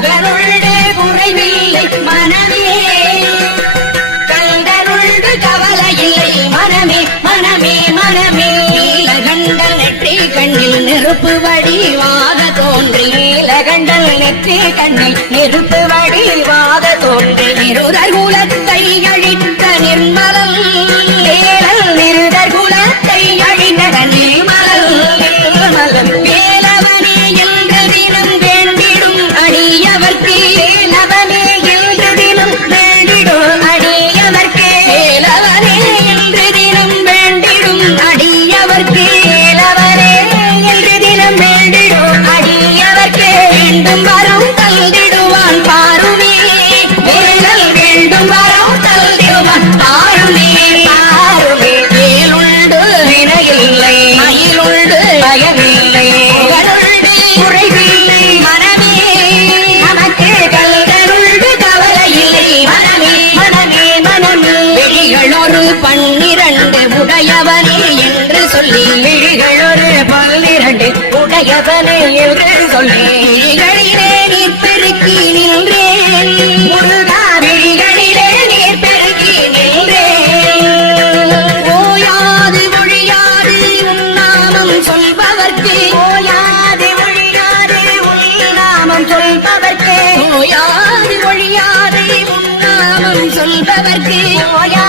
கந்தருள்டு குறைவில்லை மனமே. கந்தருள்டு கவலையில்லை மனமே மனமே மனமே. நீலகண்ட நெற்றி கண்ணில் நெருப்பு வடிவாக தோன்றி நீலகண்டல் நெற்றி கண்ணில் நெருப்பு வடிவாக தோன்றி நிருதர் குலத்தை அழித்து ஒரு பன்னிரண்டு உடையவனே என்று சொல்லி விழிகள் ஒரு பன்னிரண்டு உடையவனே என்று சொல்லி விழிகளிலே நீர் பெருக்கி நின்றேன். முருகா விழிகளிலே நீர் பெருக்கி நின்றேன். ஓயாது ஒழியாது உன்னாமம் சொல்பவர்க்கு. ஓயாது ஒழியாது உன்னாமம் சொல்பவர்க்கு. ஓயாது ஒழியாது உன்னாமம் சொல்பவர்க்கு. ஓயா